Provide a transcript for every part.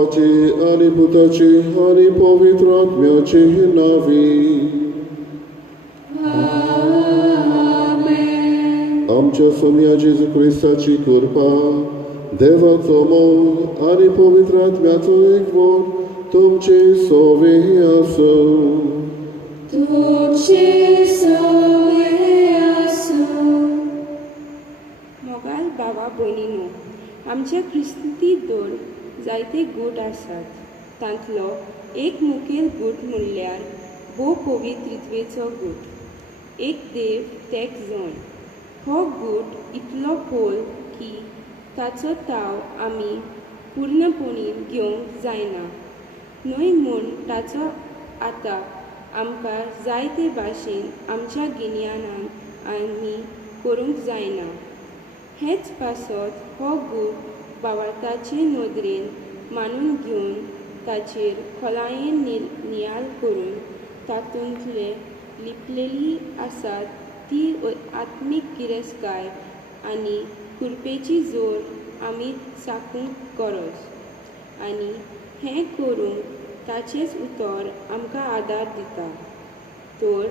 बापाची आणि पुताची आणि पवित्र आत्म्याची नावी. आमच्या सोम्या जेजू ख्रिस्ताची कृपा, देवाचो मोग आणि पवित्र आत्म्याचो एकवट तुमचे सोवे आसो. मोगाल भावा भयणीनो, आमच्या ख्रिस्ती दोन जायते गूट आसात. तांतलो एक मुखेल गूट म्हणल्यार भोव पवित्रित्वेचो गूट, एक देव तेक जण. हो गूट इतलो खोल की ताचो ताव आमी पूर्णपणीन घेवंक जायना. न्हय म्हूण ताचो आतां आमकां जायते भाशेन आमच्या गिन्यानान आमी करूंक जायना. हेच पासत हो गूट भावार्थाचे नदरेन मानून घेवन ताचेर खोलायेन नियाळ करून तातूंतले लिपलेली आसात ती आत्मीक गिरेस्तकाय आनी कृपेची जोर आमी साकूंक गरज. आनी हें करूंक ताचेच उतर आमकां आदार दिता. तर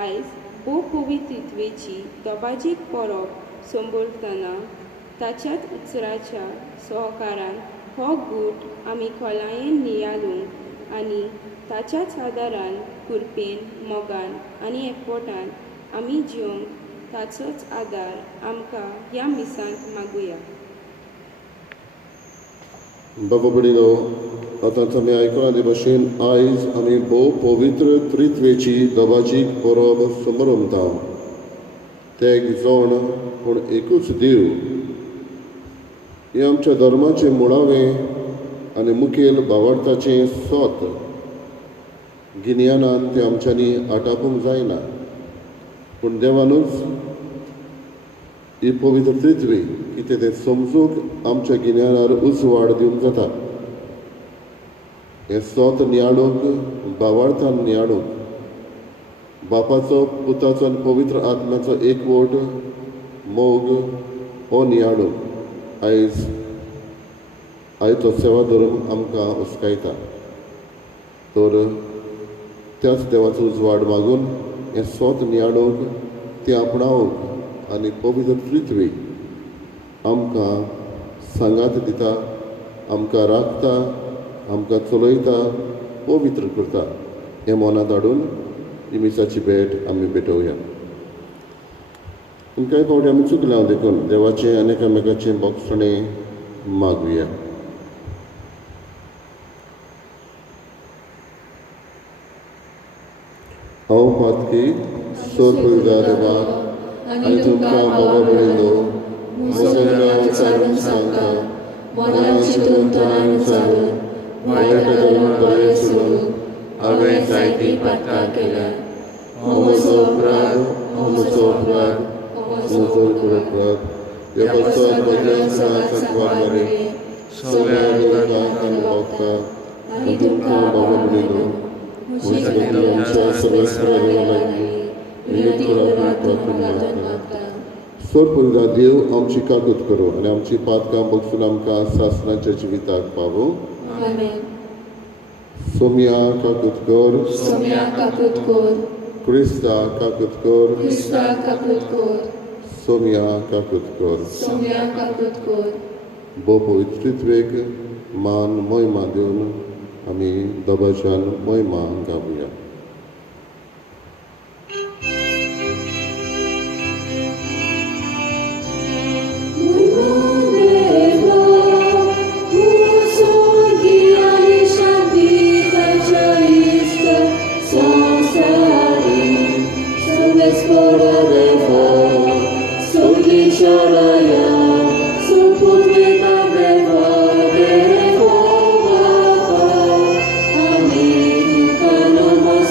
आयज भोव पवित्रित्वेची दोबाजीक परब संबोळटना ताच्याच उतराच्या सहकारान हो गूट आमी खोलायेन नियाळूंक आनी ताच्याच आदारान कृपेन मोगान आनी एकवटान आमी जिवंक ताचोच आदार आमकां ह्या मिसांत मागुया. बाबा भयणीनो, आतां तुमी आयकून आदे भाशेन आयज आमी भोव पवित्र त्रित्वेची दोबाजीक परब समरमता. तेग जण पूण एकूच देव हें आमच्या धर्माचें मुळावें आनी मुखेल भावार्थाचें सोत. गिन्यानान तें आमच्यांनी आटापूंक जायना, पूण देवानूच ही पवित्र त्रित्वी कितें तें समजूंक आमच्या गिन्यानार उजवाड दिवंक जाता. हें सोत नियाळूंक, भावार्थान नियाळूंक बापाचो, पुताचो आनी पवित्र आत्म्याचो एकवट मोग हो नियाळूंक आयचो सेवा धर्म आमकां उस्कायता. तर त्याच देवाचो उजवाड मागून हें सोत नियाळूंक, तें आपणावंक आनी पवित्र त्रित्वी आमकां सांगात दिता, आमकां राखता, आमकां चलयता, पवित्र करता. हें मनांत हाडून ही मिसाची भेट आमी भेटोवया. पूण कांय फावटी आमी चुकल्या देखून देवाचें आनी एकामेकाचें बोगसणें मागुया. हांव पातकी सोरपळगा देवाक आनी तुमकां बाबा भयणीनो, म्हज्या विचारून सांगता, मनान चिंतून तोंडान उचारून वायट धरून बरें सोडून हांवें जायती पातकां केल्या. हो म्हजो अपराध, हो म्हजो अपराध, हो म्हजो अपराध. ह्या पासत बदल्यान सांगवारे सगळ्या लोकांक आनी भोगता आनी तुमकां बाबा भयणीनो, म्हज्या खातीर आमच्या सर्वस्वरांनी विनंती करून मागता. सोरपळगा देव आमची काकूत करूं आनी आमची पातकां बगसून आमकां सासणाच्या जिविताक पावूं. सोम्या काकूत कर, सोम्या काकूत कर, क्रिस्ता काकूत कर, क्रिस्ता काकूत कर, सोम्या काकूत कर. सोम्या काकूत कर. भोव पवित्रित्वेक मान मोहिमा दिवन आमी दोबाज्यान मोहिमा गावया. Amen.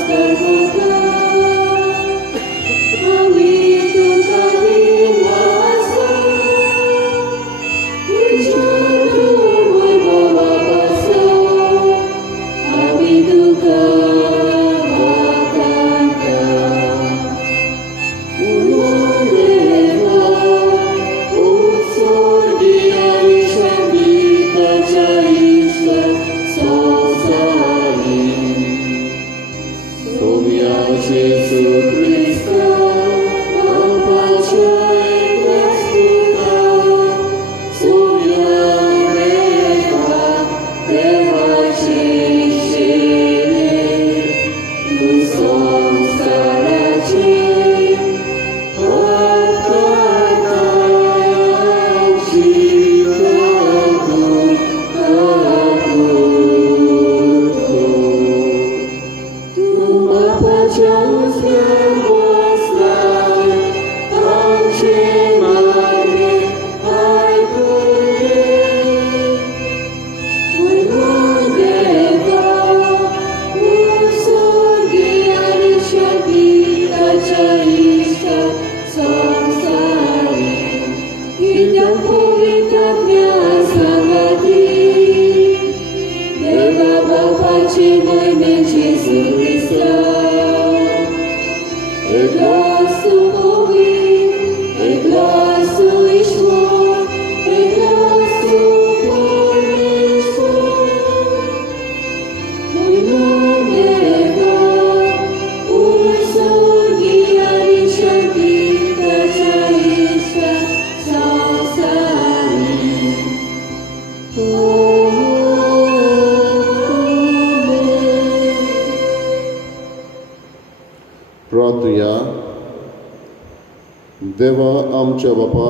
देवा आमच्या बापा,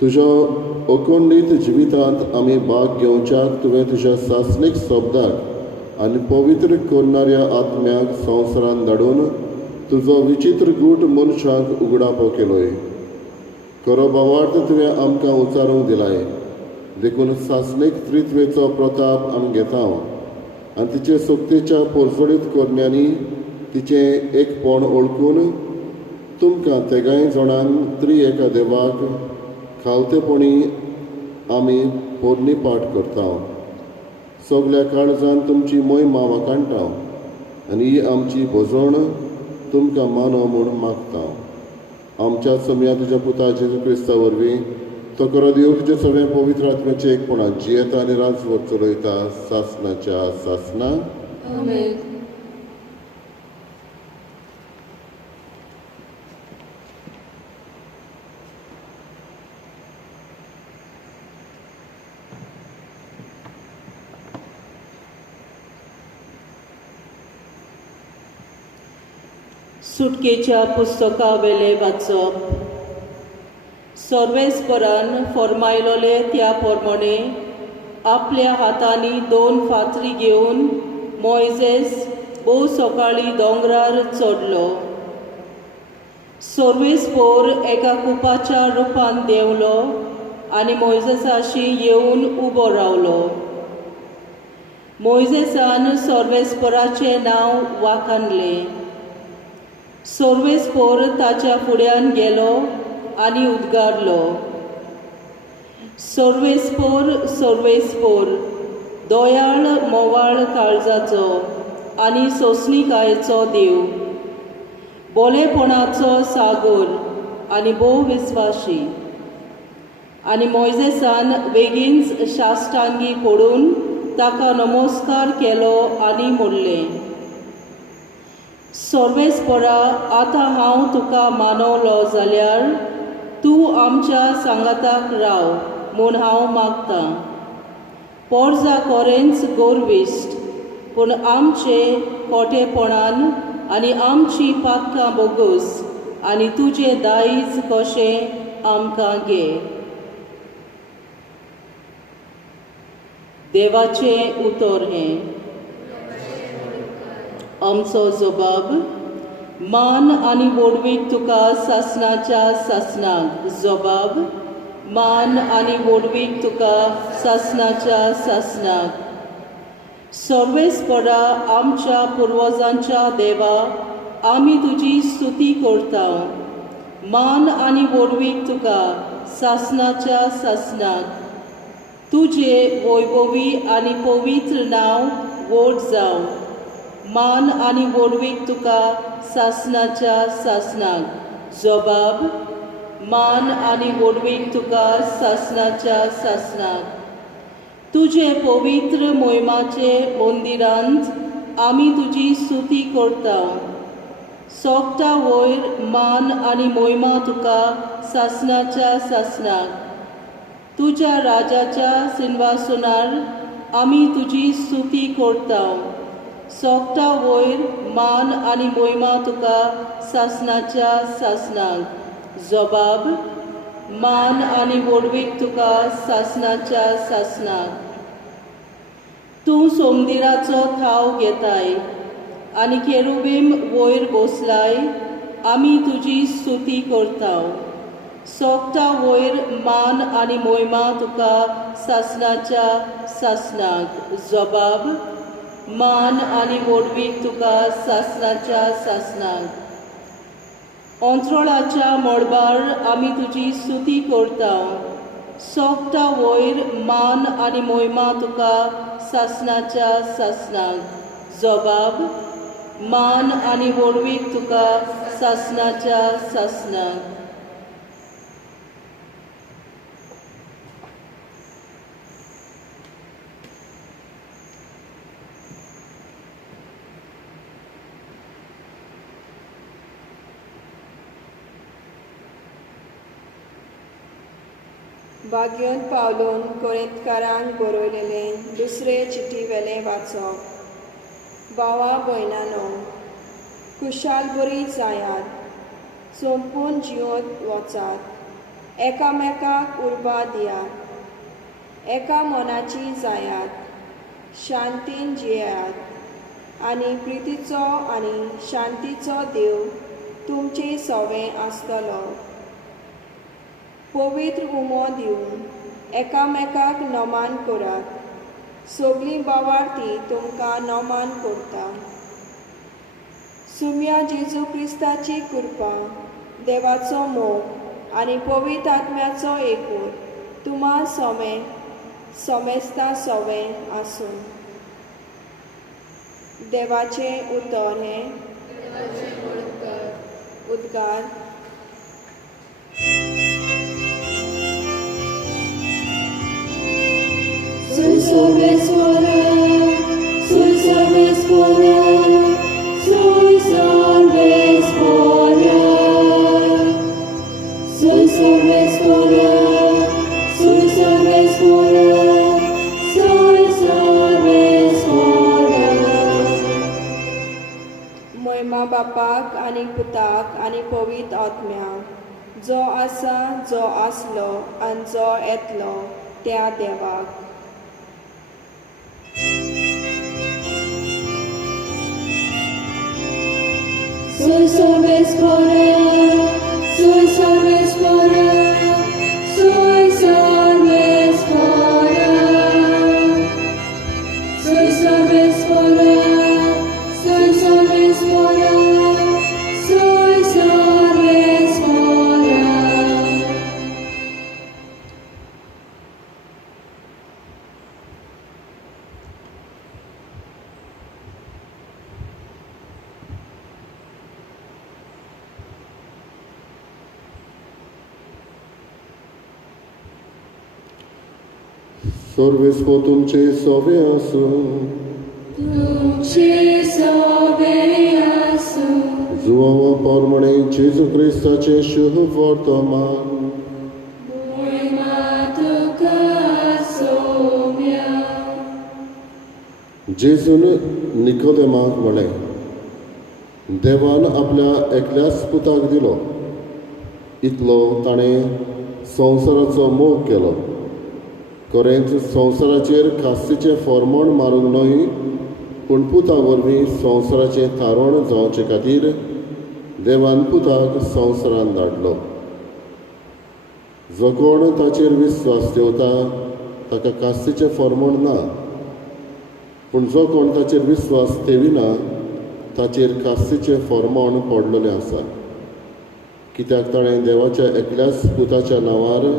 तुज्या अखंडीत जिवितांत आमी भाग घेवच्याक तुवें तुज्या सासणीक शब्दाक आनी पवित्र करणाऱ्या आत्म्याक संवसारान धाडून तुजो विचित्र गूट मनशांक उगडापो केलोय. खरो भावार्थ तुवें आमकां उचारूंक दिलाय. देखून सासणीक त्रित्वेचो प्रताप आमी घेता आनी तिचे सक्तीच्या परसडीत करण्यांनी तिचें एकपण ओळखून तुमकां तेगाय जाणांक एका देवाक खालतेपणी आमी पोरणी पाठ करता. सगल्या काळजान तुमची महिमा वाकाणटा आनी ही आमची भोजवण तुमकां मानो म्हूण मागता. आमच्या समया तुज्या पुता जेजू क्रिस्ता वरवीं तो करो देव तुजे सगळें पवित्र आत्म्याचे एकपणान जियेता आनी राजवट चलयता सासणाच्या सासना. आमेन. सुटकेच्या पुस्तका वेले वाचप. सर्वेस्परान फर्मायलोले त्या प्रमाणे आपल्या हातांनी 2 फातरी घेवन मोयजेस भोव सकाळी दोंगरार चडलो. सर्वेस्पोर एका कुपाच्या रुपान देंवलो आनी मोयजेसाशी येवन उबो रावलो. मोयजेसान सर्वेस्पराचें नांव वाखाणलें. सर्वेस्पोर ताच्या फुड्यान गेलो आनी उद्गारलो, सर्वेस्पोर सर्वेस्पोर, दोयाळ मोवाळ काळजाचो आनी सोंसणीकायेचो देव, बोलेपणाचो सागर आनी भोव विस्वाशी. आनी मोयजेसान बेगीनच शाश्टांगी पडून ताका नमस्कार केलो आनी म्हणलें, सर्वेस्परा, आतां हांव तुका मानवलो जाल्यार तूं आमच्या सांगाताक राव म्हूण हांव मागतां. पोरजा कोरेंच गोरविश्ट, पूण आमचे खोटेपणान आनी आमची पातकां बोगूस आनी तुजें दायज कशें आमकां घे. देवाचें उतर हें. आमचो जबाब, मान आनी वडवीक तुका सासणाच्या सासणाक. जबाब, मान आनी वडवीक तुका सासणाच्या सासणाक. सर्वेस्परा, आमच्या पुर्वजांच्या देवा, आमी तुजी स्तुती करता. मान आनी वडवीक तुका सासणाच्या सासणाक. तुजे वैभवी आनी पवित्र नांव व्हड जावं. मान आनी वडवीक तुका सासणाच्या सासणाक. जबाब, मान आनी वडवीक तुका सासणाच्या सासणाक. तुजे पवित्र मोहिमाचे मंदिरांत आमी तुजी स्तुती करता. सोगटा वयर मान आनी मोहिमा तुका सासणाच्या सासणाक. तुज्या राजाच्या सिंहासनार आमी तुजी स्तुती करता. सोगटा वयर मान आनी मोहिमा तुका सासणाच्या सासणाक. जबाब, मान आनी वडवीक तुका सासणाच्या सासणाक. तूं सोमदिराचो थाव घेताय आनी केरुबीम वयर बसलाय, आमी तुजी स्तुती करता. सोगटा वयर मान आनी मोहिमा तुका सासणाच्या सासणाक. जबाब, मान आनी वडवीक तुका सासणाच्या सासणाक. अंतरोळाच्या मळबार आमी तुजी स्तुती करता. सोगटा वयर मान आनी मोहिमा तुका सासणाच्या सासणाक. जबाब, मान आनी वडवीक तुका सासणाच्या सासणाक. भाग्यन पावलून कोरिंतकारांक बरयलेलें दुसरे चिटी वेलें वाचप. भावा भयणानो, खुशाल बरी जायात. संपून जियोंत वचात, एकामेकाक उर्बा दियात, एका मनाची जायात, शांतीन जियेयात आनी प्रितीचो आनी शांतीचो देव तुमचे सवें आसतलो. पवित्र उमो दिवन एकामेकाक नमान करात. सगळीं बावार्थी तुमकां नमान करता. सुम्या जेजू क्रिस्ताची कृपा, देवाचो मोग आनी पवित्र आत्म्याचो एकूर तुम्हा समेस्ता सवें आसूं. देवाचें उतर हें उद्गार. Sul sorbes fora, sul sorbes fora, sul sorbes fora, sul sorbes fora, sul sorbes fora, sul sorbes fora. महिमा बापाक आनी पुताक आनी पवित्र आत्म्याक, जो आसा, जो आसलो आनी जो येतलो त्या देवाक. Sul sorbes fora, sul sorbes fora, sul sorbes fora, sul sorbes fora, sul sorbes fora, sul sorbes fora. Sorvesco तुमचे सवे आसूं. तुमचे सवें आसूं. जुवावा पोरमणे जेजू क्रिस्ताचे शुभ वर्तमान. महिमा तुका सौम्या. जेजून निकोदेमाक म्हळें, देवान आपल्या एकल्याच पुताक दिलो, इतलो ताणें संवसाराचो मोग केलो. खरेंच संवसाराचेर कास्तीचें फोर्मोण मारूंक न्हय, पूण पुता वरवीं संवसाराचें थारोवण जावचे खातीर देवान पुताक संवसारांत धाडलो. जो कोण ताचेर विस्वास ठेवता ताका कास्तीचें फोर्मोण ना, पूण जो कोण ताचेर विस्वास ठेविना ताचेर कास्तीचें फोर्मोण पडलेलें आसा. कित्याक ताणें देवाच्या एकल्याच पुताच्या नांवार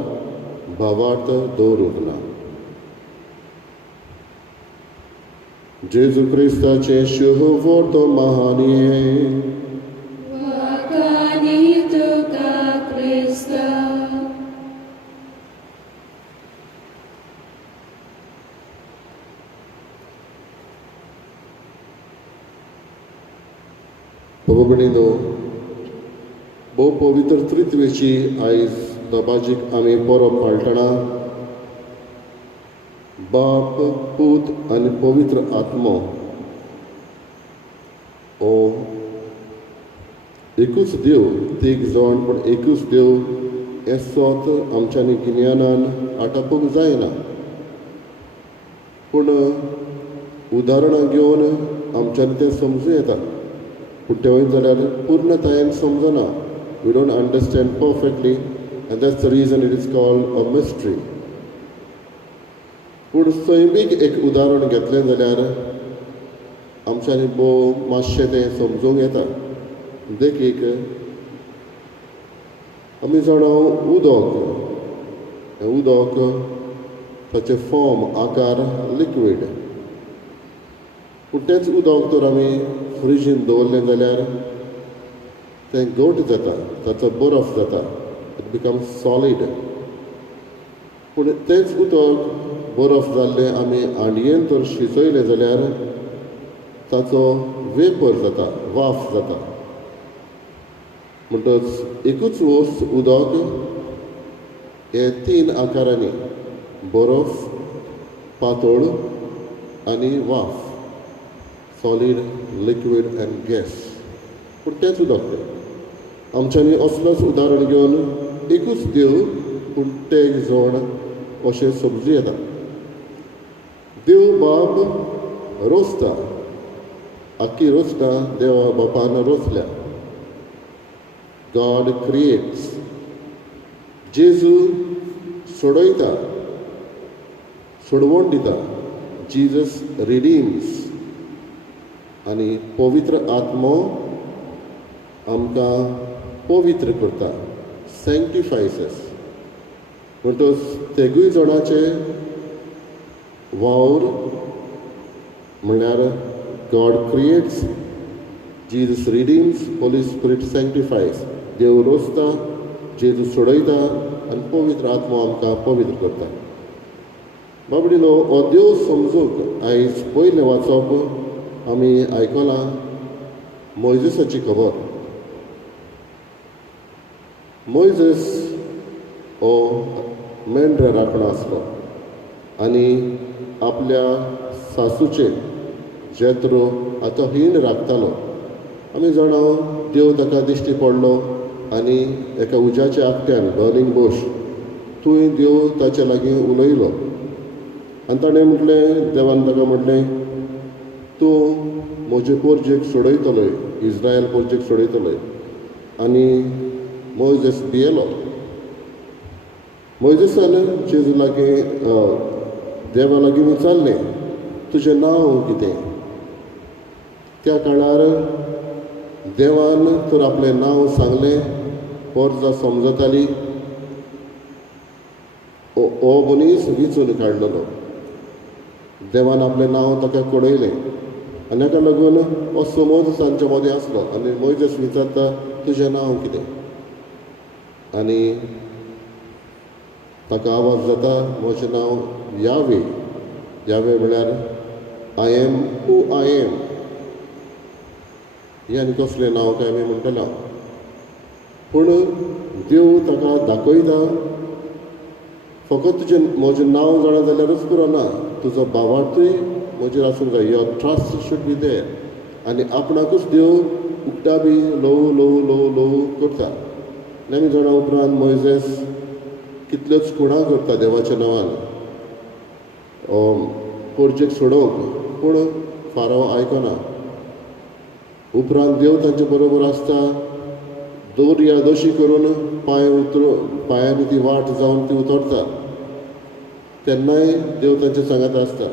भावार्थ दवरूंक ना. जेजू क्रिस्ताचें शुभ वर्तमान हें. वाकानी तुका क्रिस्ता. बाबा भयणीनो, भोव पवित्र त्रित्वेची आयज दोबाजीक आमी परब पाळटना बाप, पूत आनी पवित्र आत्मो हो एकूच देव, तीग जाण पूण एकूच देव हें स्वत आमच्यांनी गिन्यानान आटापूंक जायना. पूण उदाहरणां घेवन आमच्यांनी तें समजूं येता, पूण तेवूय जाल्यार पूर्णतायेन समजना. We don't understand perfectly, and that's the reason it is called a mystery. पूण सैमीक एक उदाहरण घेतलें जाल्यार आमच्यांनी भोव मातशें तें समजूंक येता. देखीक आमी जाणा उदक, हें उदक ताचे फॉर्म, आकार लिक्वीड. पूण तेंच उदक तर आमी फ्रिजीन दवरलें जाल्यार तें घट जाता, ताचो बरफ जाता, इट बिकम्स सॉलीड. पूण तेंच उदक बरफ जाल्लें आमी हांडयेन तर शिजयलें जाल्यार ताचो वेपर जाता, वाफ जाता. म्हणटच एकूच वस्त उदक हे 3 आकारांनी, बरफ, पातळ आनी वाफ, सॉलीड, लिक्वीड एंड गॅस. पूण तेंच उदक तें. आमच्यांनी असलोच उदाहरण घेवन एकूच देव पूण ते एक जण अशें समजूं येता. देव बाब रोसता, आख्खी रोचना देवा बापान रोचल्या. God creates. जेजू सोडयता, सोडवण दिता. Jesus redeems. आनी पवित्र आत्मो आमकां पवित्र करता, सॅंक्टिफायस. म्हणटच तेगूय जाणाचे वावर म्हणल्यार god creates, Jesus redeems, holy spirit sanctifies. देव रोचता, जेजू सोडयता आनी पवित्र आत्मो आमकां पवित्र करता. बाबडीनो, हो देव समजूंक आयज पयलें वाचप आमी आयकलां मोइजेसाची खबर. मोइजेस हो मेंढरे राखणो आसलो आनी आपल्या सासूचे जेत्रो आतां हीण राखतालो. आमी जाणा देव ताका दिश्टी पडलो आनी एका उज्याच्या आकट्यान, बर्निंग बुश, थंय देव ताचे लागीं उलयलो. आनी ताणें म्हटलें, देवान ताका म्हटलें, तूं म्हजे पोरजेक सोडयतलोय, इज्रायल पोरजेक सोडयतलोय. आनी मोइजेस भियेलो. मोइजेसान जेजू लागीं देवा लागीं विचारलें, तुजें नांव कितें? त्या काळार देवान तर आपलें नांव सांगलें, पोरजां समजतालीं. हो मनीस विचून काडलेलो. देवान आपलें नांव ताका कळयलें आनी हाका लागून हो समज तांचे मदें आसलो. आनी मोइजेस विचारता, तुजें नांव कितें? आनी ताका आवाज जाता, म्हजें नांव यावे. यावे म्हळ्यार I am who I am. हें आनी कसलें नांव काय आमी म्हणटला. पूण देव ताका दाखयता, फकत म्हजें नांव जाणा जाल्यारूच पुरोना, तुजो भावार्थूय म्हजेर आसूंक जाय. Your trust should be there. आनी आपणाकूच देव उक्ता बी ल्हव ल्हव ल्हव ल्हव करता. आमी जाणा उपरांत मोइजेस कितल्योच खुणां करता देवाच्या नांवान पोरजेक सोडोवंक, पूण फाराव आयकना. उपरांत देव तांचे बरोबर आसता. दोर्या दोशी करून पांयांनी ती वाट जावन ती उतरता. तेन्नाय देव तांचे सांगात आसता.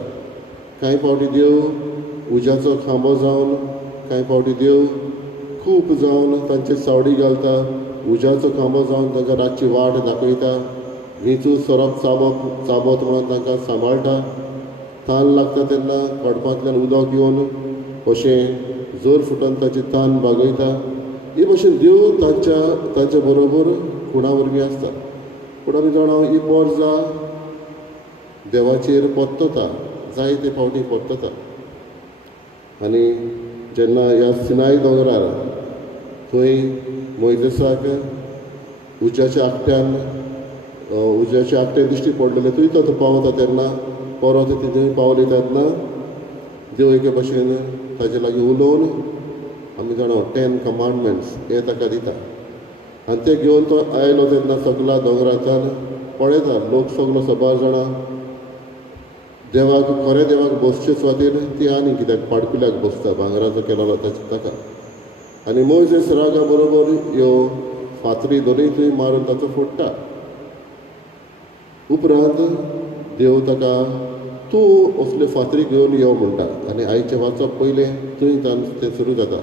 कांय फावटी देव उज्याचो खांबो जावन, कांय फावटी देव खूब जावन तांचे सावडी घालता. उज्याचो खांबो जावन तांकां रातची वाट दाखयता. विचू सरप चाबत म्हणून तांकां सांबाळटा. तान लागता तेन्ना कडपांतल्यान उदक घेवन अशें जोर फुटोवन ताची तान बागयता. हे भशेन देव तांच्या बरोबर खुणा वरवीं आसता. पूण आमी जाणा ही पोरजां देवाचेर पोत्तता, जायते फावटी पोत्तता. आनी जेन्ना ह्या सिनाय दोंगरार थंय मोइजेसाक उज्याच्या आकट्यान दिश्टी पडलेले, थंय तो पावता तेन्ना परत थंय पावली तेन्ना देव एके भशेन ताचे लागीं उलोवन आमी जाणा 10 कमांडमेंट्स हे ताका दिता. आनी ते घेवन तो आयलो तेन्ना सगळ्या दोंगरांतल्यान पळयता. लोक सगळो सबार जाणा देवाक, खरें देवाक बसचे सुवातेर ती आनी कित्याक पाडकुल्याक बसता, भांगराचो केलोलो ताका. आनी मोइजेस रागा बरोबर ह्यो फातरी दोनूय थंय मारून ताचो फोडटा. उपरांत देव ताका तूं असल्यो फातरी घेवन यो म्हणटा. आनी आयचें वाचप पयलें थंय तें सुरू जाता.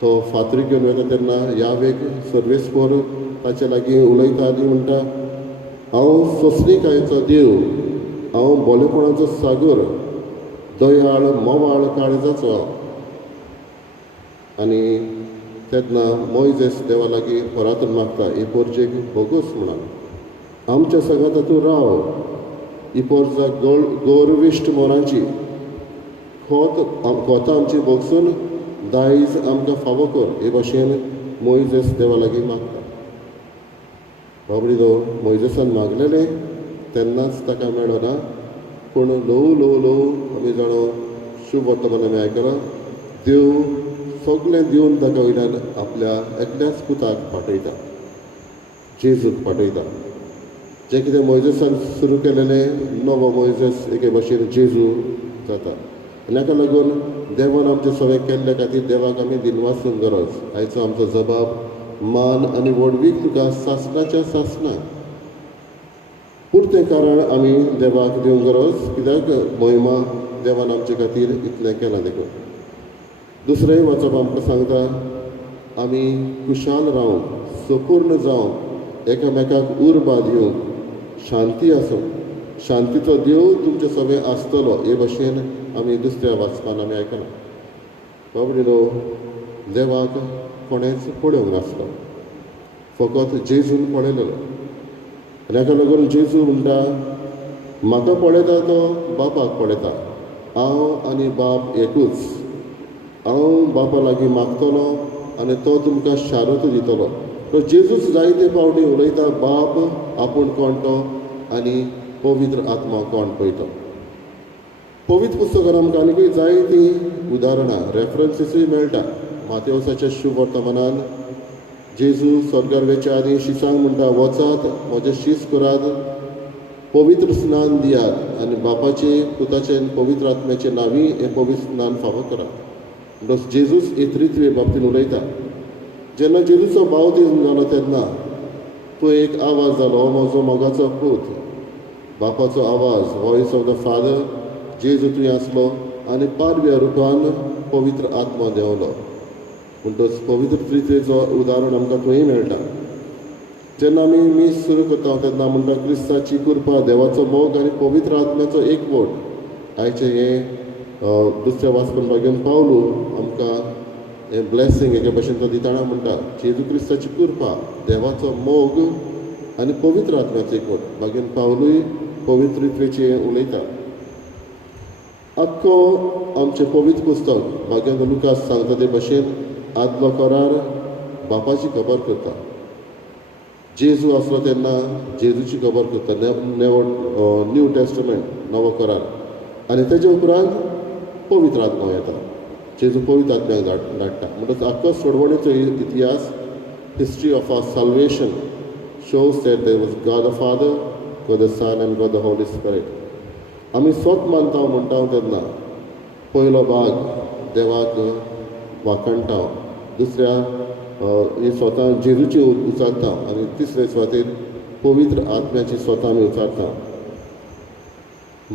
तो फातरी घेवन वता तेन्ना यावेक सर्वेस्पर ताचे लागीं उलयता आनी म्हणटा, हांव सोंसणीकायेचो देव, हांव बोलेपणाचो सागर, दयाळ मोवाळ काळजाचो हांव. आनी तेन्ना मोइजेस देवा लागीं परातून मागता, ही पोरजेक बोगूस म्हणून आमच्या सांगाता तूं राव. ही पोरजां गोरविश्ट मोरांची खोतां आमची भोगसून दायज आमकां फावो कर. हे भशेन मोइजेस देवा लागीं मागता. बाबडीनो, मोइजेसान मागलेलें तेन्नाच ताका मेळना. पूण ल्हव ल्हव ल्हव आमी जाणो शुभ वर्तमान आमी आयकलां, देव सगळें दिवन ताका वयल्यान आपल्या एकल्याच पुताक पाठयता, जेजूक पाठयता. जें कितें मोइजेसान सुरू केलेलें नवो मोइजेस एके भाशेन जेजू जाता. आनी हाका लागून देवान आमचें सगळें केल्ले खातीर देवाक आमी दिनवासूंक गरज. आयचो आमचो जबाब मान आनी व्हडवीक तुका सासणाच्या सासणा पुरतें कारण आमी देवाक दिवंक गरज, कित्याक मोहिमा देवान आमचे खातीर इतलें केलां देखून. दुसरेंय वचप आमकां सांगता आमी खुशाल रावंक, सपूर्ण जावंक, एकामेकाक उर्बा दिवंक, शांती आसूं, शांतीचो देव तुमचे सगळें आसतलो हे भाशेन आमी दुसऱ्या वाचपान आमी आयकलां. बाबडीलो देवाक कोणेंच पळोवंक नासलो, फकत जेजून पळयलेलो. आनी हाका लागून जेजू म्हणटा म्हाका पळयता तो बापाक पळयता, हांव आनी बाप एकूच. हांव बापा लागीं मागतलो आनी तो तुमकां शारोत दितलो. तो जेजूच जायते फावटी उलयता बाप आपूण कोण तो आनी पवित्र आत्मा कोण पळयतो. पवित्र पुस्तकान आमकां आनीकूय जायतीं उदाहरणां रेफरन्सीसूय मेळटा. मातेवसाच्या शुभ वर्तमानान जेजू स्वर्गार वेच्या आदी शिसांक म्हणटा वचात, म्हजें शीस करात, पवित्र स्नान दियात आनी बापाचे पुताचे आनी पवित्र आत्म्याचे नांवी हें पवित्र स्नान फावो करात. म्हणटच जेजूस हे त्रित्वे बाबतीन उलयता. जेन्ना जेजूचो बावतीस्म जालो तेन्ना तो एक आवाज जालो, हो म्हजो मोगाचो पूत. बापाचो आवाज, वॉयस ऑफ द फादर, जेजू थंय आसलो आनी पारव्या रुपान पवित्र आत्मा देंवलो. म्हणटच पवित्र त्रित्वेचो उदाहरण आमकां थंय मेळटा. जेन्ना आमी मीस सुरू करता तेन्ना म्हणटा क्रिस्ताची कृपा, देवाचो मोग आनी पवित्र आत्म्याचो एकवट. आयचें हें दुसऱ्या वाचपान भागेन पावलू आमकां हें ब्लेसींग एके भाशेन तो दिताना म्हणटा जेजू क्रिस्ताची कृपा, देवाचो मोग आनी पवित्र आत्म्याचो एकवट. भागेन पावलूय पवित्र त्रित्वेचें उलयता. आख्खो आमचें पवित्र पुस्तक भागेन लुकास सांगता ते भाशेन आदलो करार बापाची खबर करता. जेजू आसलो तेन्ना जेजूची खबर करता, न्यू टेस्टमेंट नवो करार. आनी तेजे उपरांत पवित्र आत्मा येता, जेजू पवित्र आत्म्याक धाडटा. म्हणटच आख्खो सोडवणेचो इतिहास, history of our salvation shows that there was God the Father, God the Son and God the Holy Spirit. आमी स्वत मानता म्हणटा तेन्ना पयलो भाग देवाक वाखणटा, दुसऱ्या ही स्वता जेजूची उचारता आनी तिसरे सुवातेर पवित्र आत्म्याची स्वता आमी उचारता.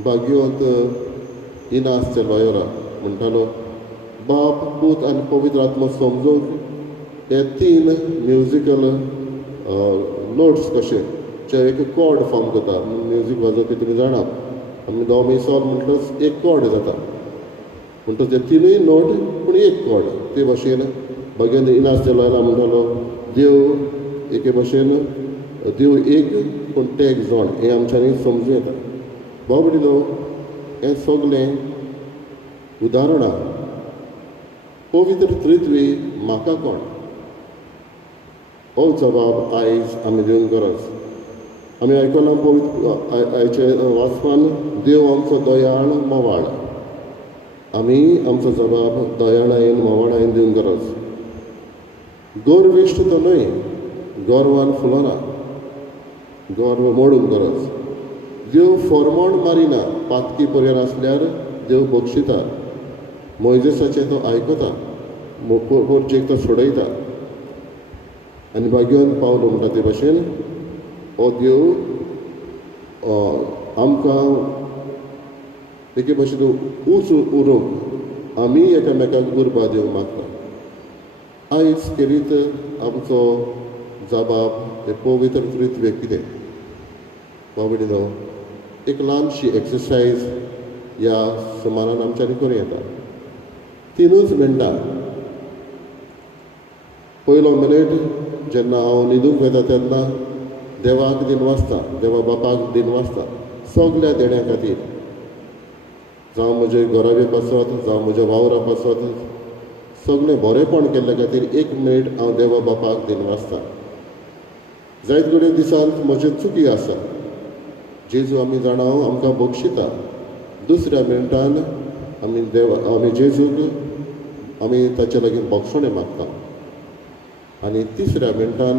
भाग्यवंत इनास लोयोला म्हणटालो बाप, पूत आनी पवित्र आत्मा समजूंक हे तीन म्युजिकल नोट्स कशे जे एक कॉर्ड फॉर्म करता. म्युजीक वाजोवपी तुमी जाणा, आमी दो मी सॉल म्हणटच एक कॉर्ड जाता. म्हणटच ते तिनूय नोट पूण एक कॉर्ड. ते भाशेन भगेंद्र इनास लोयोला म्हणटालो देव एके भाशेन देव एक पूण ते एक जोड, हें आमच्यांनी समजूं येता. बाबडीलो हें सगलें उदाहरणां पवित्र त्रित्वी म्हाका कोण हो जबाब आयज आमी दिवंक गरज. आमी आयकलां पवित्र आयचे वाचपान देव आमचो दयाळ मोवाळ. आमी आमचो जबाब दयाळायेन मोवाळायेन दिवंक गरज. गर्विश्ट तो न्हय, गर्वान फुलोना, गर्व मोडूंक गरज. देव फॉर्मोण मारिना, पातकी पर्यंत आसल्यार देव बक्षिता. मोइजेसाचें तो आयकता, पोरचेक तो सोडयता. आनी भाग्यवान पावलो म्हणटा ते भाशेन हो देव आमकां एके भाशेन उंच उरोवंक आमी एकामेकाक उर्बा दिवंक मागता. आयज खेरीत आमचो जबाब हे पवित्र त्रित्वे कितें बाबडीनो एक ल्हानशी एक्सरसायज ह्या सुमारान आमच्यांनी करूं येता. 3 मिनटां. पयलो मिनीट जेन्ना हांव न्हिदूंक वयता तेन्ना देवाक दिन वाचता, देवा बापाक दिन वाचता सगल्या देण्या खातीर. जावं म्हजे घोरावे पासत, जावं म्हज्या वावरा पासत, सगळें बरेंपण केल्ल्या खातीर 1 मिनीट हांव देवा बापाक दिन वाचता. जायत कडेन दिसांत म्हज्यो चुकी आसा, जेजू आमी जाणा आमकां बक्षिता. दुसऱ्या मिनटान आमी जेजूक आमी ताचे लागीं बोगसणे मागता आनी तिसऱ्या मिनटान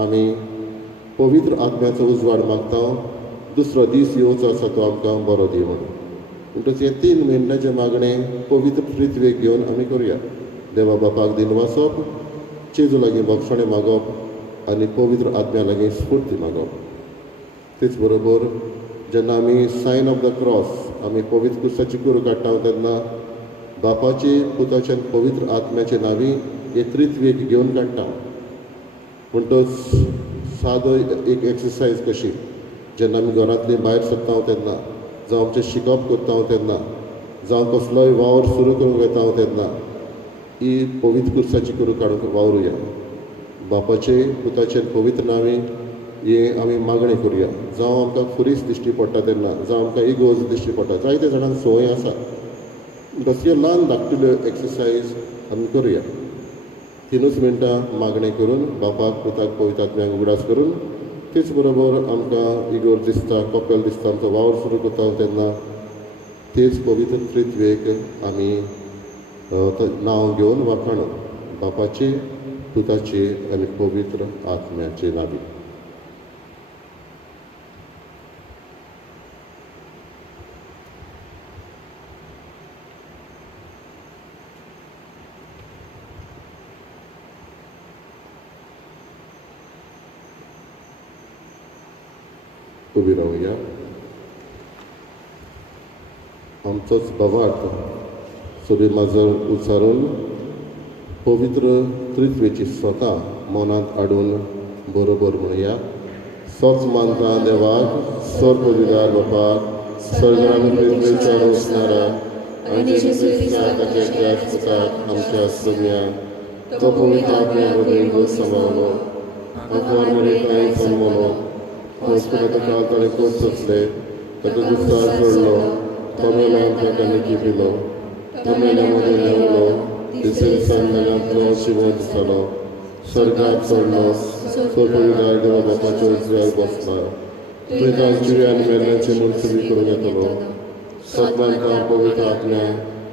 आमी पवित्र आत्म्याचो उजवाड मागता दुसरो दीस येवचो आसा तो आमकां बरो दी म्हणून. म्हणटच हे 3 मिनटांचें मागणें पवित्र पृथ्वेक घेवन आमी करुया. देवा बापाक दिन वाचप, जेजू लागीं बोगसणे मागप आनी पवित्र आत्म्या लागीं स्फूर्ती मागप. तेच बरोबर जेन्ना आमी सायन ऑफ द क्रॉस आमी पवित्र क्रुसाची कूर काडटा तेन्ना बापाचे पुताचे आनी पवित्र आत्म्याचे नांवी हे त्रित्वेक घेवन काडटा. म्हणटच सादो एक एक्सरसायज कशी जेन्ना आमी घरांतली भायर सरता तेन्ना जावं आमचें शिकप करता तेन्ना जावं कसलोय वावर सुरू करूंक वेता तेन्ना ही पवित्र क्रुसाची कूर काडूंक वावरुया. बापाचे पुताचे पवित्र नांवी हे आमी मागणी करुया. जावं आमकां खुरीस दिश्टी पडटा तेन्ना जावं आमकां इगोज दिश्टी पडटा, जायते जाणांक संवय आसा. तसल्यो ल्हान धाकटुल्यो एक्सरसायज आमी करुया. 3 मिनटां मागणी करून बापाक पुताक पवित्र आत्म्याक उगडास करून तेच बरोबर आमकां इगोर दिसता, कपेल दिसता, आमचो वावर सुरू करता तेन्ना तेच पवित्र पृथ्वेक आमी नांव घेवन वाखाण बापाचे पुताचे आनी पवित्र आत्म्याचे नांवी. उबी रावया. आमचोच बवाट सोबी माजर उच्चारून पवित्र त्रित्वेची स्वता मनांत हाडून बरोबर म्हणया. सोच मानता देवाक, सोर पवित्रार बापाक, स्वर्गान पृथ्वेच्या रोसणारा आनी जेजू ताचे त्याच पुताक आमच्या सोम्या तो पवित्र आत्म्या वरवीं सांबाळलो. आंकवार मरेताय जन्मलो, संस्कृत काल ताणें खूब सोंसले, ताका दुस्तार सोडलो, तो मेलो आमकां ताणें पिलो, तो मेल्या मदीं देंवलो, दिसेदिसान मेल्यांतलो शिवत जालो, स्वर्गाक सोडलो, पवित्रार देवा बापाच्या उजव्यार बसला. थंय तांच्या जिव्यान मेल्यांचे मुर्सुबी करूंक येतलो. सत्मांका पवित्र आत्म्या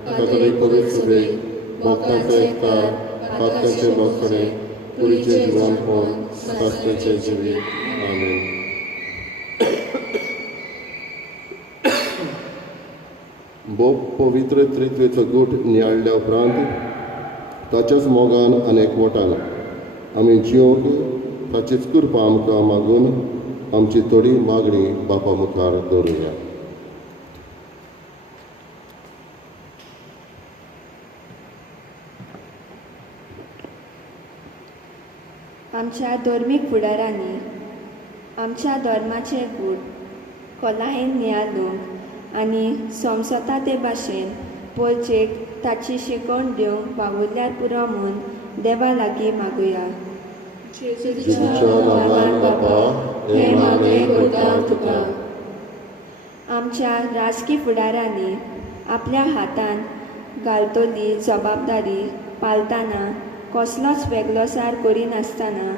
कातोलीक पवित्र सभेक भक्तांचो एकता, पातकांचे बोगसणे, कुडीचें जिवंतपण, सासणेचें जिवीत. आमेन. पवित्र त्रित्वेचो गूट नियाळ्ळ्या उपरांत ताच्याच मोगान आनी एकवटान आमी जियोंक ताचीच कृपा आमकां मागून आमची थोडी मागणी बापा मुखार दवरुया. आमच्या धर्मीक फुडाऱ्यांनी आमच्या धर्माचे गूट खोलायेन नियाळूंक आनी समजता ते भाशेन पोलचेक ताची शिकवण दिवंक वावुरल्यार पुरो म्हूण देवा लागीं मागुया. जेजूच्या नांवान बापा हे मागणें करता तुका. आमच्या राजकी फुडाऱ्यांनी आपल्या हातान घालतली जबाबदारी पाळतना कसलोच वेगळोसार करिनासतना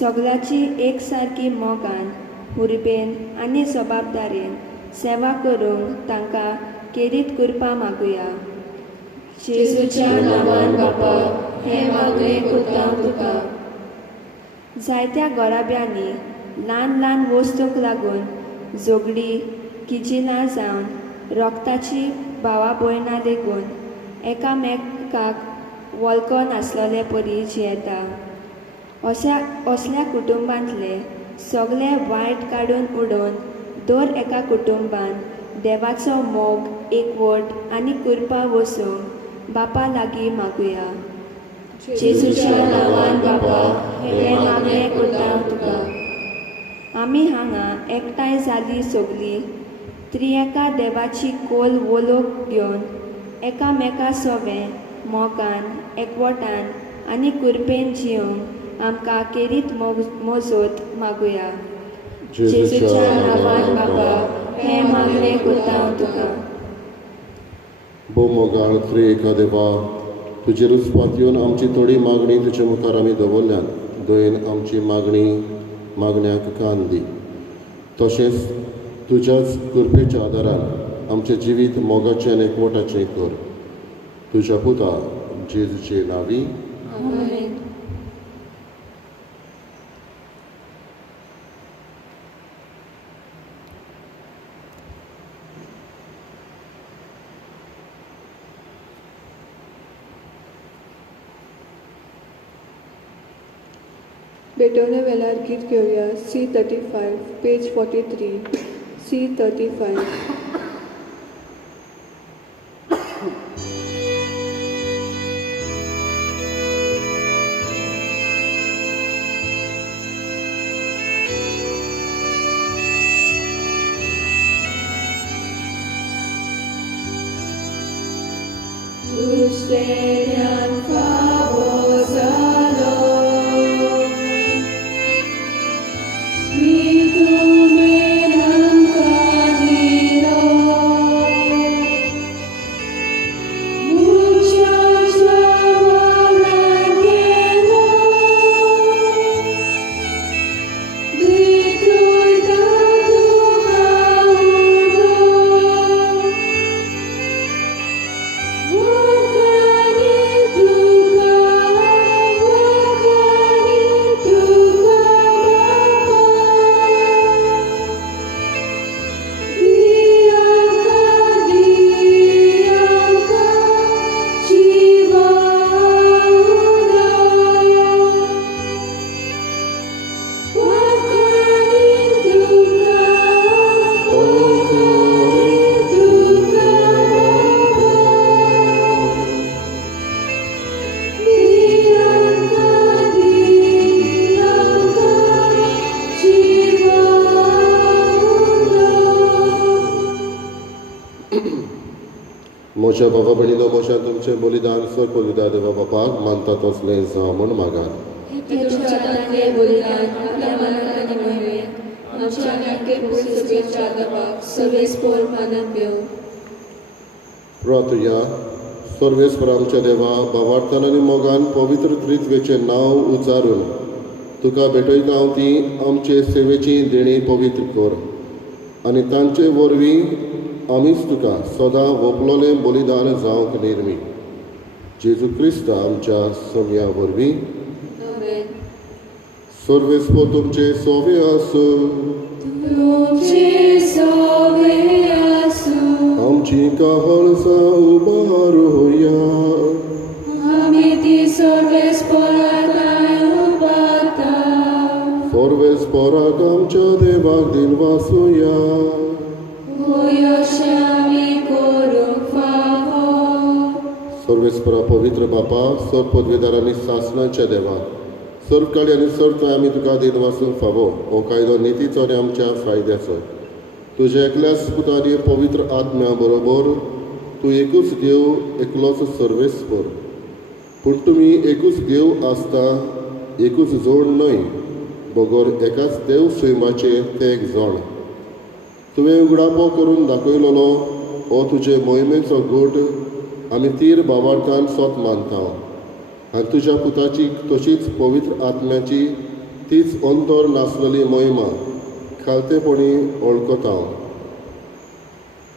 सगळ्याची एकसारकी मोगान उर्बेन आनी जबाबदारेन सेवा करूंक तांकां केरीत करपा मागुया. जेजूच्या नांवान बापा हे मागणें करता तुका. जायत्या गोराब्यांनी ल्हान ल्हान वस्तूक लागून झगडी किजिलां जावन रोगताची भावा भयणां लेगून एकामेकाक वळखो नासलेले परी जियेता. असल्या कुटुंबांतले सगळे वायट काडून उडोवन दर एका कुटुंबान देवाचो मोग एकवट आनी कृपा वसूंक बापा लागीं मागुया. जेजूच्या नांवान बापा हे मागणें करता तुका. आमी हांगा एकठांय जाली सगळीं त्रिएका देवाची कोल वलोक घेवन एकामेका सोबें मोगान एकवटान आनी कृपेन जियोंक आमकां केरीत मोजोत मागुया. जेजूच्या नांवान बापा हे मागणें करता तुका. भो मोगाळ त्रिएका देवा, तुजे रुजपात येवन आमची थोडी मागणी तुजे मुखार आमी दवरल्यान दोयन आमची मागण्याक कान दी. तशेंच तुज्याच कृपेच्या आदारान आमचें जिवीत मोगाचें आनी एकवटाचें कर. तुज्या पुता जेजूचे नावी. आमेन. बेटोने वेलार गीत घेऊया C35 पेज 43 C35. मोशा बाबा बणिलो मोशा तुमचे बलिदान सर पविता देवा बापाक मानता तसले जावं म्हूण मागात. तुमच्या दांडे बलिदान आपल्या मनात आनी मोहवेत आमच्या नाटके पुरुषेच्या दबाक सर्वेस्पोर मानत घेऊ. प्रार्थया सर्वेस्पर आमच्या देवा भावार्थान आनी मोगान पवित्र त्रित्वेचे नांव उच्चारून तुका भेटयता हांव ती आमचे सेवेची देणी पवित्र कर आनी तांचे वरवीं आमीच तुका सदां ओपलोलें बलिदान जावंक निर्मी. जेजू क्रिस्त आमच्या सव्या वरवीं आमेन. सर्वेस्पर तुमचे सोवे आसूं. तुमचे सोवे आसूं. आमची काहळसां उबार होया. आमी ती सर्वेस्पराकाय उबारता. सर्वेस्पराक आमच्या देवाक दिन वासुया. सर्वेस्परा पवित्र बापा सर पदवीदार आनी सासणाच्या देवा सर्व काळी आनी सर्व आमी तुका दिन वाचूंक फावो हो कायदो नितीचो आनी आमच्या फायद्याचो. तुज्या एकल्याच पुतारी पवित्र आत्म्या बरोबर तूं एकूच देव एकलोच सर्वेस्पर पूण तुमी एकूच देव आसता एकूच जोड न्हय बगोर एकाच देव सैमाचे ते एक जोड. तुवें उगडापो करून दाखयलोलो हो तुजे मोहिमेचो गोट आमी तीर भावार्थान सोत मानता आनी तुज्या पुताची तशीच पवित्र आत्म्याची तीच अंतर नासलेली मोहिमा खालतेपणी वळखता.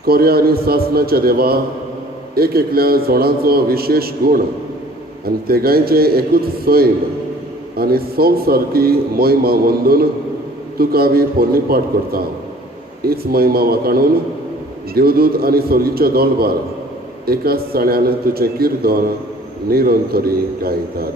कोऱ्या आनी सासणाच्या देवा एक एकल्या जोडांचो विशेश गूण आनी तेगांयचें एकूच सैम आनी सौ सारकी मोहिमा वंदून तुका आमी पोरणीपाट करता. हीच महिमा वाखाणून देवदूत आनी सर्गीचे दोलबार एकाच चाळ्यान तुजें किर्तन निरंतरी गायतात.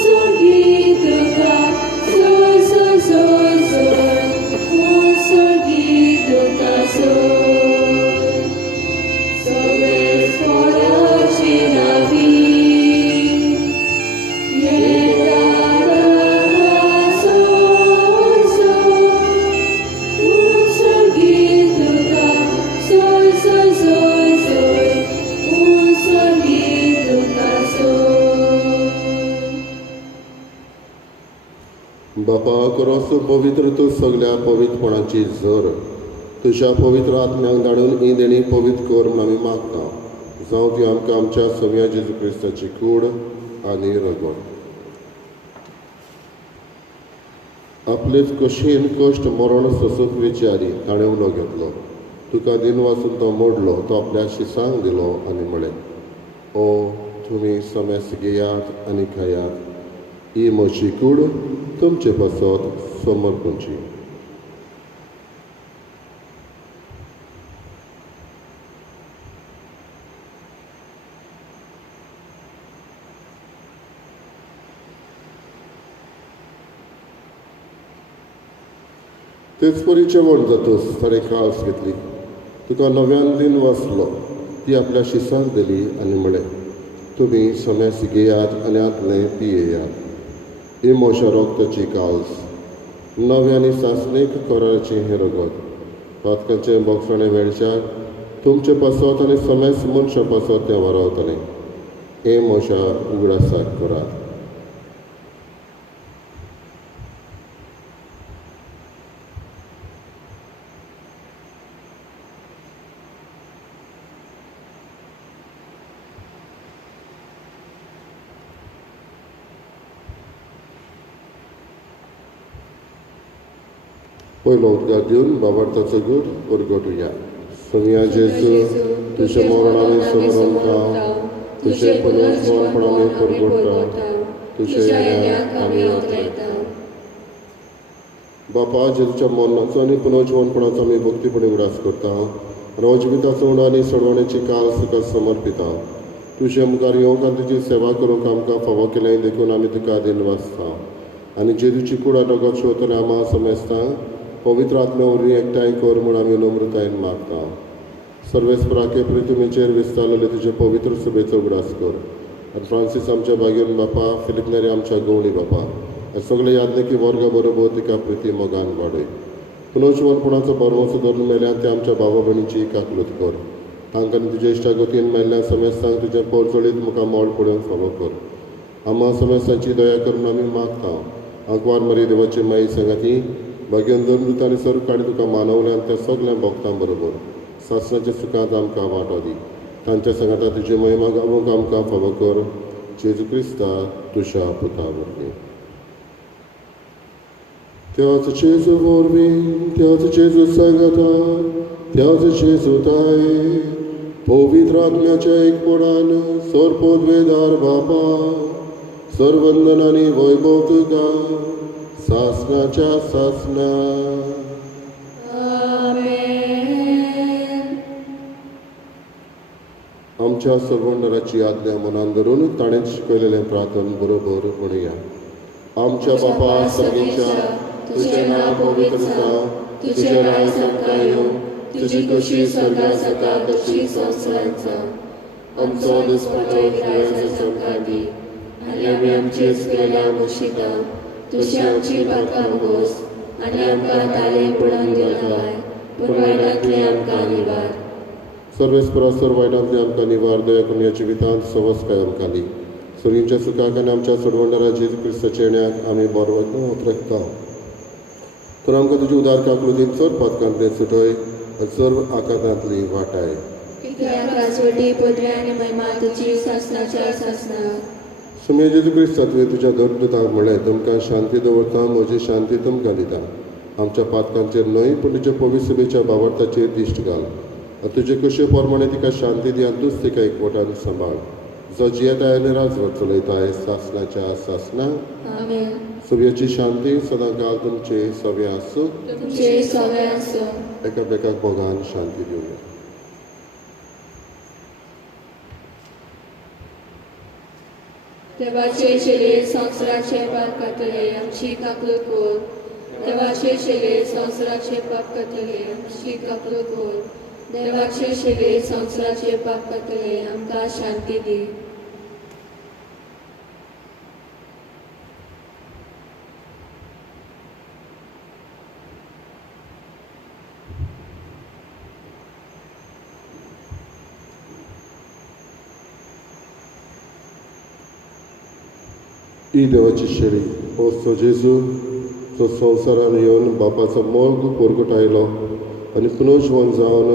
Usogito बापा करोस पवित्र तूं सगळ्या पवित्रपणाची झर तुझ्या पवित्र आत्म्याक धाडून ही देणी पवित्र कर म्हूण आमी मागता जावं ती आमकां आमच्या सव्या जेजू क्रिस्ताची कूड आनी रगत आपलेच कशीन कश्ट मरण सोसूंक विचारी ताणें उलो घेतलो तुका दिन वाचून तो मोडलो तो आपल्या शिसांक दिलो आनी म्हळें ओ तुमी समेस घेयात आनी खायात ही म्हजी कूड तुमचे पासत समर्पणची तेच परी जेवण जातोच ताणें काळस घेतली तुका नव्यान दिन वाचलो ती आपल्या शिसांक दिली आनी म्हळें तुमी समेस घेयात आनी आतले पियेयात ही म्हज्या रोगताची काळस नवे आनी सासणेक कराराचें हें रगत पातकांचें बोगसाणें वेळच्याक तुमचे पासत आनी समेस मनशां पासत तें वारावतलें हे म्हज्या उगडासाक करात पयलो उदगार दिवन बाबार्थाचो गूट परगटुया समिया जेजू तुझे मरणाने समरण राव तुझे पुनर्जीवनपण आमी परगटता तुझे येण्याक आमी ओतयता बापा जेजूच्या मरणाचो आनी पुनर्जीवनपणाचो आमी भक्तीपणे उडास करता रोजविताचो उडो आनी सोडवण्याची काल तुका समर्पिता तुझे मुखार येवंक आनी तुजी सेवा करूंक आमकां फावो केलें देखून आमी तुका दिन वाचता आनी जेजूची कुडा रगत शेवतले आमा समेस्ता पवित्र आत्म्या वरवीं एकठांय कर म्हूण आमी नम्रतायेन मागता सर्वेस्पराके पृथ्वीचेर विस्तारलेले तुजे पवित्र सभेचो उगडास कर आनी फ्रांसीस आमच्या बागेन बापा फिलिप नेरी आमच्या गवळी बापा आनी सगळे यादनेकी वर्गा बरोबर तिका प्रिती मोगान वाडय पुनर्जीवनपणाचो परमोसो धरून मेल्यान ते आमच्या भावा भयणीची काकलूत कर तांकां तुजे इश्टागतीन मेल्ल्या समेस्तांक तुजे पोरचळीत मुखार मोड पडोवन फावो कर आम्हा समेस्तांची दया करून आमी मागता आंकवार मरी देवाची माई संगती भाग्यान दोन दुतांनी सर काडी तुका मानवल्यान त्या सगळ्या भक्तां बरोबर सासणाच्या सुखांत आमकां वांटो दी तांच्या संगता तुजी महिमा गावूंक आमकां फावो कर जेजू क्रिस्ता तुज्या पुता वरवीं त्याच जेजू वरवीं त्याच जेजू सांगता त्याच जेजू ताये पवित्र आत्म्याच्या एकपणान सर्पोद्वेदार बापा सर्वंदन आनी वैभव तुका सासनाच्या सासना आमच्या सर्वंडराची आज्ञा मनान धरून ताणें शिकयलेलें प्रार्थन बरोबर म्हणया आमच्या बापा सर्गेच्या तुजें नांव पवित्र जावं तुजें राज आमकां येवं तुजी कशी स्वर्गांत जाता तशी संवसारांत जावं आमचो दिसपट्टो आयज आमकां दी आनी आमी आमची केला मुशिता तुझी आमची बारकां भोस आनी आमकां ताळे पडोवन दिवनाय पूण वायटांतले आमकां निवार सर्वेस्परा सर वायटांतले आमकां निवार दया करून ह्या जिवितांत सवस्काय आमकां दी सगळींच्या सुखाक आनी आमच्या सोडवणारा जेजू क्रिस्ताच्या येण्याक आमी बरोबर उतरता तर आमकां तुजी उदार काकलुतीन चड पातकांतले सुटय सर्व आकांतांतली वाटाय राजवटी पदव्या आनी महिमा तुजी सासनाच्या सासना समे जेजू क्रिस्ता तुवें तुज्या धर्मदुतांक म्हळें तुमकां शांती दवरता म्हजी शांती तुमकां दिता आमच्या पातकांचेर न्हय पूण तुज्या पवित्र सभेच्या भावार्थाचेर दिश्ट घाल तुजे कशे प्रमाणे तिका शांती दी आनी तूंच तिका एकवटान सांबाळ जो जियेता आनी राजवट चलयताय सासनाच्या सासना सभेची शांती सदां काल तुमचे सवे आसूं एकामेकाक मोगान शांती दिवया देवाचे शेले संवसाराचे पाप करतले आमची काकलो कोर देवाचे शेले संवसाराचे पाप करतले आमची काकलो कोर देवाचे शेले संवसाराचे पाप करतले आमकां शांती दी ई देवाची शेळी ओ सो जेजू तो संवसारान येवन बापाचो मोग पुरगटायलो आनी पुनर्जीवन जावन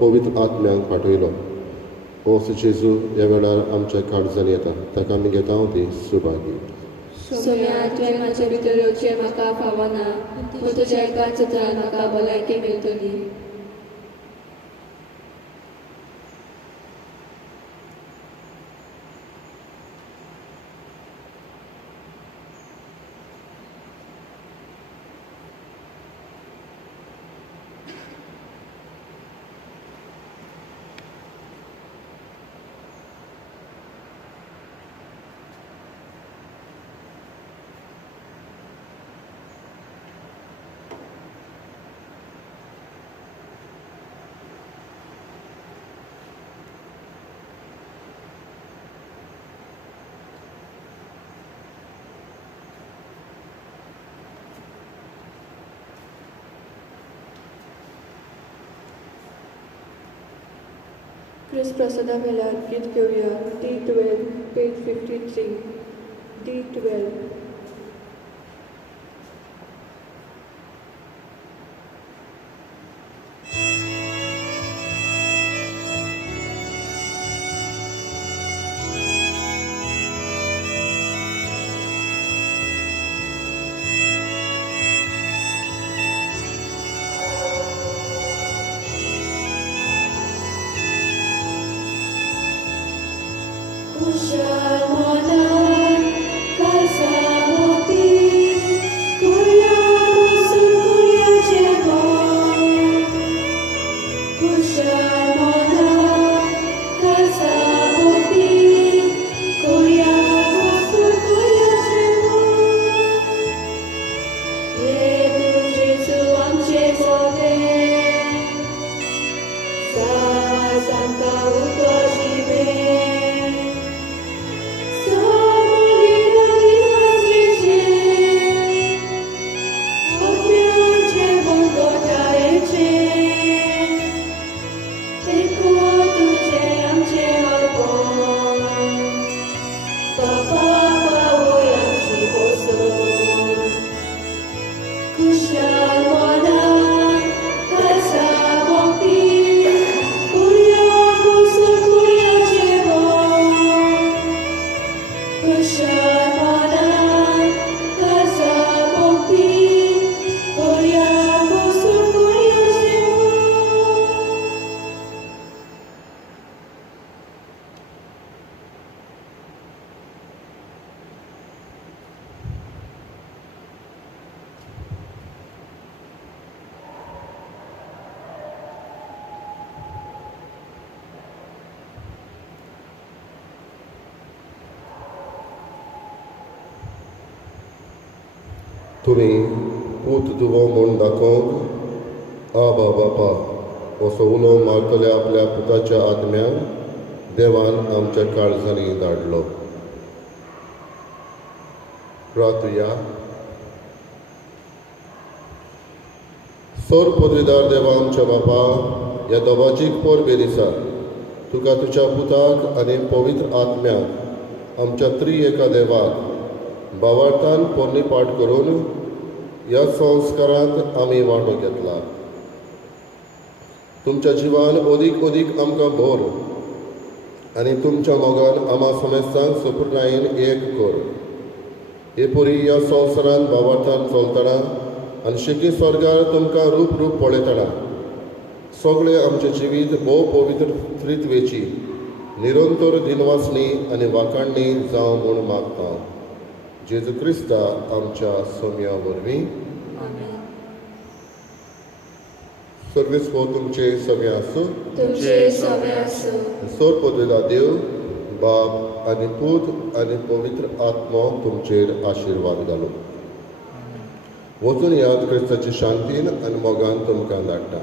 पवित्र आत्म्यांक पाठयलो. हो जेजू ह्या वेळार आमच्या काळजान येता, ताका आमी घेता हांव ती सुभागी. सोम्या तुवें म्हाजे भितर येवचें म्हाका फावना, पूण तुज्या एकाच उतरान म्हाका भलायकी मेळटली. क्रिस्त प्रसादा वेल्यार गीत घेवया. D12 page 53. D12. तुम्ही पूत दुवो म्हूण दाखोवंक आबा बापा असो उलो मारतल्या आपल्या पुताच्या आत्म्यान देवान आमच्या काळजांनी धाडलो. प्रार्थया. सोर पदवीदार देवा आमच्या बापा, ह्या दोबाचीक पोरबे दिसा तुका तुज्या पुताक आनी पवित्र आत्म्याक आमच्या एका देवाक भावार्थान पोरणी पाठ करून ह्या संस्कारांत आमी वांटो घेतला. तुमच्या जिवान ओदीक ओदीक आमकां भोर आनी तुमच्या मोगान आमा समेस्तांक सुपुर्दायेन एक कर. हे पुरी ह्या संवसारांत भावार्थान चलतना आनी शिकी स्वर्गार तुमकां रूप रूप पळयतना सगळे आमचे जिवीत भोव पवित्र त्रित्वेची निरंतर दिनवासणी आनी वाखाणणी जावं म्हूण मागता. जेजू क्रिस्ता आमच्या सोम्या वरवीं. सर्वीस हो तुमचे सगळे आसूं. सोर पदवीदार देव बाप आनी पूत आनी पवित्र आत्मो तुमचेर आशिर्वाद घालूं. वचून याद क्रिस्ताची शांतीन आनी मोगान तुमकां धाडटा.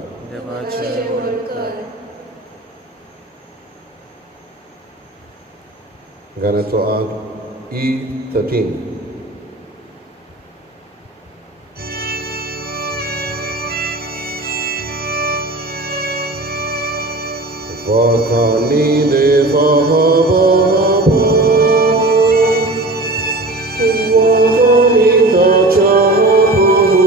गाण्याचो आग E13. Vakani deva baba, Vakani tacha baba.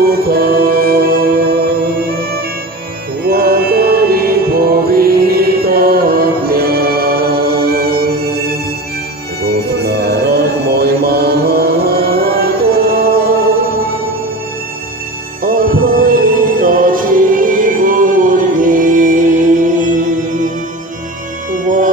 वा